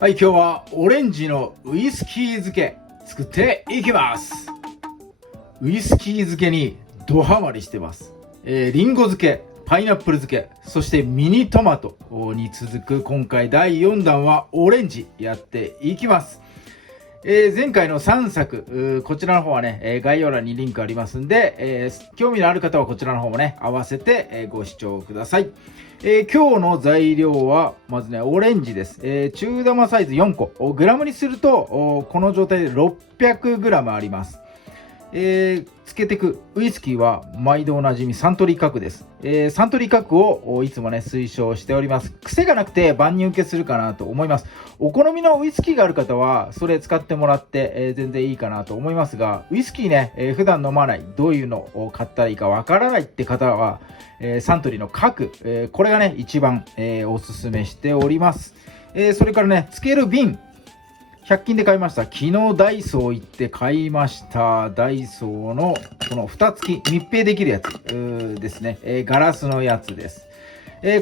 はい、今日はオレンジのウイスキー漬け作っていきます。ウイスキー漬けにドハマりしてます。リンゴ漬け、パイナップル漬け、そしてミニトマトに続く今回第4弾はオレンジやっていきます。前回の3作、こちらの方はね、概要欄にリンクありますんで、興味のある方はこちらの方もね、合わせて、ご視聴ください。今日の材料は、まずね、オレンジです。中玉サイズ4個。グラムにすると、この状態で600グラムあります。漬けていくウイスキーは毎度おなじみサントリー角です。サントリー角をいつもね推奨しております。癖がなくて万人受けするかなと思います。お好みのウイスキーがある方はそれ使ってもらって、全然いいかなと思いますが、ウイスキーね、普段飲まない、どういうのを買ったらいいかわからないって方は、サントリーの角、これがね一番、おすすめしております。それからね、漬ける瓶、100均で買いました。昨日ダイソー行って買いました。ダイソーのこの蓋付き密閉できるやつですね、ガラスのやつです。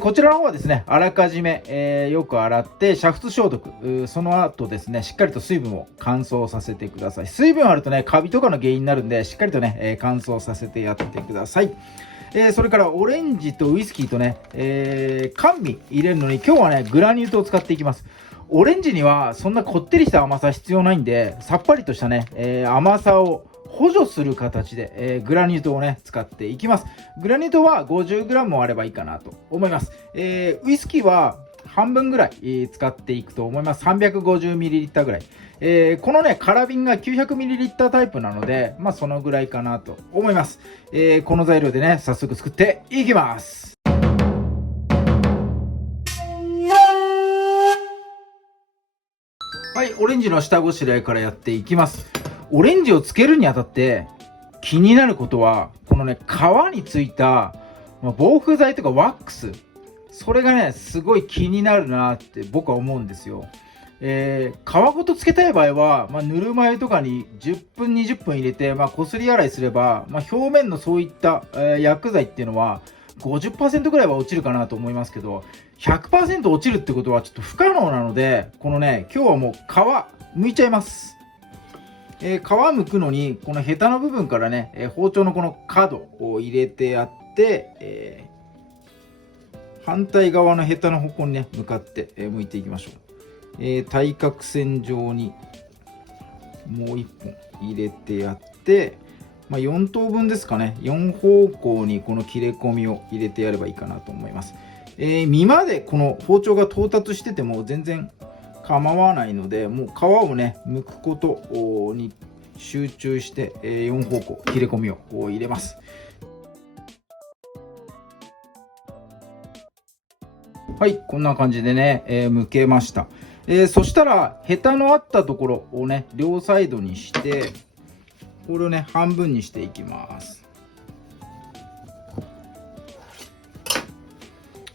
こちらの方はですね、あらかじめ、よく洗って煮沸消毒、その後ですね、しっかりと水分を乾燥させてください。水分あるとね、カビとかの原因になるんで、しっかりとね、乾燥させてやってください。それからオレンジとウイスキーとね、甘味入れるのに今日はね、グラニュー糖を使っていきます。オレンジにはそんなこってりした甘さ必要ないんで、さっぱりとしたね、甘さを補助する形で、グラニュー糖をね使っていきます。グラニュー糖は 50g もあればいいかなと思います。ウイスキーは半分ぐらい使っていくと思います。 350ml ぐらい。このね空瓶が 900ml タイプなので、まあそのぐらいかなと思います。この材料でね早速作っていきます。はい、オレンジの下ごしらえからやっていきます。オレンジをつけるにあたって気になることは、このね、皮についた、防腐剤とかワックス、それがね、すごい気になるなって僕は思うんですよ。皮ごとつけたい場合は、ぬるま湯とかに10分20分入れて、こすり洗いすれば、表面のそういった、薬剤っていうのは50% ぐらいは落ちるかなと思いますけど、100% 落ちるってことはちょっと不可能なので、このね、今日はもう皮剥いちゃいます。皮剥くのにこのヘタの部分からね、包丁のこの角を入れてやって、反対側のヘタの方向にね向かって、剥いていきましょう。対角線上にもう1本入れてやって、4等分ですかね、4方向にこの切れ込みを入れてやればいいかなと思います。身までこの包丁が到達してても全然構わないので、もう皮をね剥くことに集中して、4方向切れ込みを入れます。はい、こんな感じでね、剥けました。そしたらヘタのあったところをね両サイドにして、これをね半分にしていきます。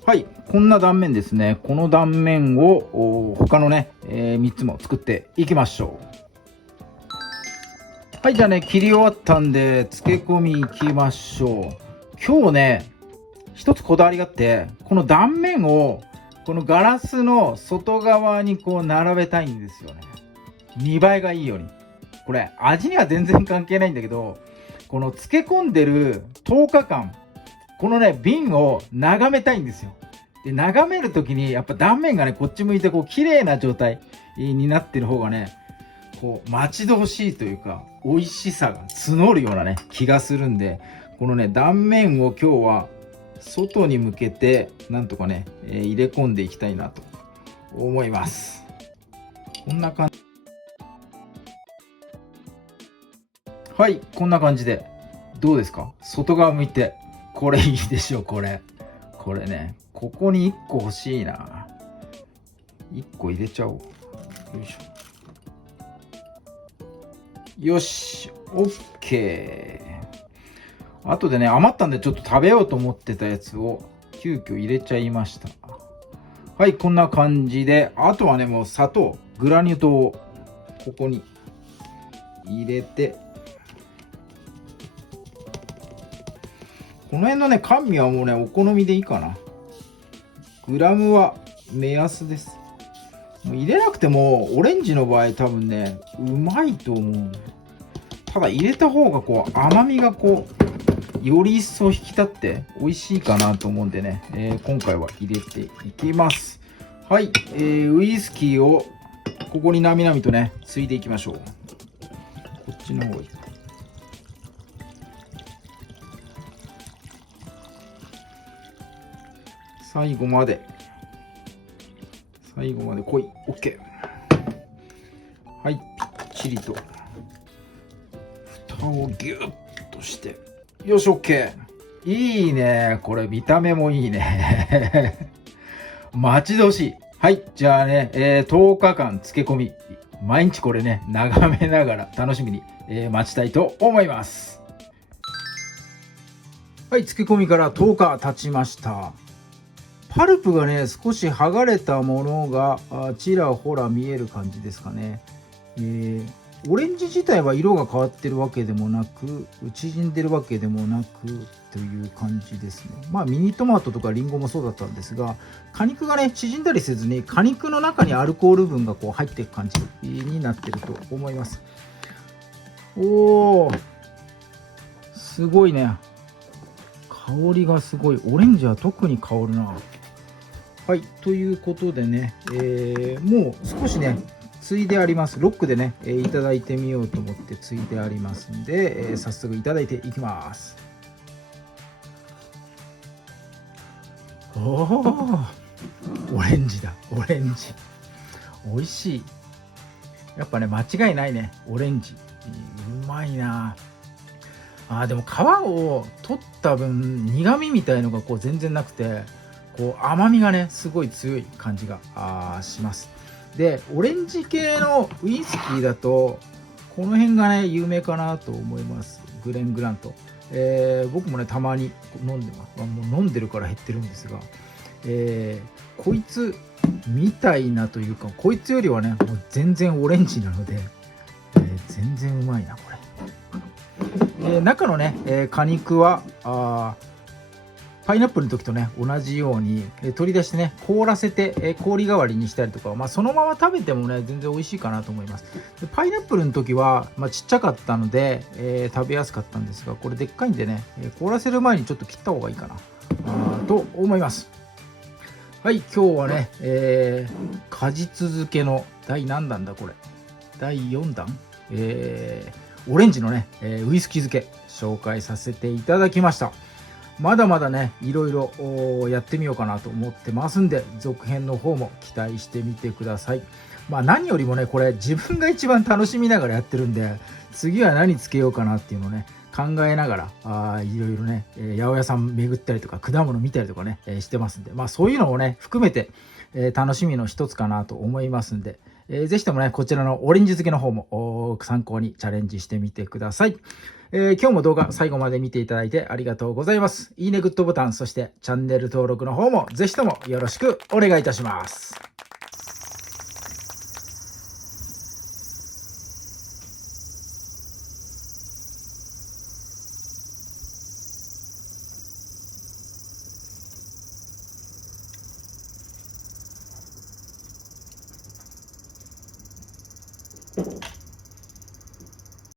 はい、こんな断面ですね。この断面を他のね、3つも作っていきましょう。はい、じゃあね切り終わったんで漬け込みいきましょう。今日ね一つこだわりがあって、この断面をこのガラスの外側にこう並べたいんですよね。見栄えがいいように。これ味には全然関係ないんだけど、この漬け込んでる10日間、このね瓶を眺めたいんですよ。で眺める時にやっぱ断面がねこっち向いてこう綺麗な状態になってる方がね、こう待ち遠しいというか美味しさが募るようなね気がするんで、このね断面を今日は外に向けてなんとかね、入れ込んでいきたいなと思います。こんな感じ。はい、こんな感じでどうですか？外側向いて、これいいでしょ。これね、ここに1個欲しいな。1個入れちゃおう。よいしょ。よし OK。 あとでね余ったんでちょっと食べようと思ってたやつを急遽入れちゃいました。はい、こんな感じで、あとはねもう砂糖、グラニュー糖をここに入れて、この辺のね甘味はもうねお好みでいいかな。グラムは目安です。もう入れなくても、オレンジの場合多分ね、うまいと思う。ただ入れた方がこう、甘みがこう、より一層引き立って美味しいかなと思うんでね、今回は入れていきます。はい、ウイスキーをここになみなみとね、ついでいきましょう。こっちの方がいい。最後まで来い。 OK。 はい、ぴっちりと蓋をギュッとして、よし OK。 いいね、これ見た目もいいね待ち遠しい。はい、じゃあね、10日間漬け込み、毎日これね眺めながら楽しみに、待ちたいと思います。はい、漬け込みから10日経ちました。パルプがね少し剥がれたものがちらほら見える感じですかね。オレンジ自体は色が変わってるわけでもなく、縮んでるわけでもなくという感じですね。まあミニトマトとかリンゴもそうだったんですが、果肉がね縮んだりせずに、果肉の中にアルコール分がこう入っていく感じになってると思います。おー、すごいね。香りがすごい。オレンジは特に香るな。はい、ということでね、もう少しね、ついであります。ロックでね、いただいてみようと思ってついでありますんで、早速いただいていきます。おー、オレンジだ、オレンジ。美味しい。やっぱね、間違いないね、オレンジ。うまいな。でも皮を取った分、苦味みたいのがこう全然なくて、こう甘みがねすごい強い感じがします。でオレンジ系のウイスキーだとこの辺がね有名かなと思います。グレン・グラント、僕もねたまに飲んでます。もう飲んでるから減ってるんですが、こいつみたいなというか、こいつよりはねもう全然オレンジなので、全然うまいなこれ。中のね、果肉はパイナップルの時とね同じように取り出してね凍らせて氷代わりにしたりとか、そのまま食べてもね全然美味しいかなと思います。でパイナップルの時は、ちっちゃかったので、食べやすかったんですが、これでっかいんでね凍らせる前にちょっと切った方がいいかなと思います。はい、今日はね、果実漬けの第何弾だこれ、第4弾、オレンジのね、ウイスキー漬け紹介させていただきました。まだまだねいろいろやってみようかなと思ってますんで、続編の方も期待してみてください。何よりもねこれ自分が一番楽しみながらやってるんで、次は何つけようかなっていうのをね考えながらいろいろね八百屋さん巡ったりとか果物見たりとかねしてますんで、そういうのをね含めて楽しみの一つかなと思いますんで、ぜひともねこちらのオレンジ漬けの方も参考にチャレンジしてみてください。今日も動画最後まで見ていただいてありがとうございます。いいね、グッドボタン、そしてチャンネル登録の方もぜひともよろしくお願いいたします。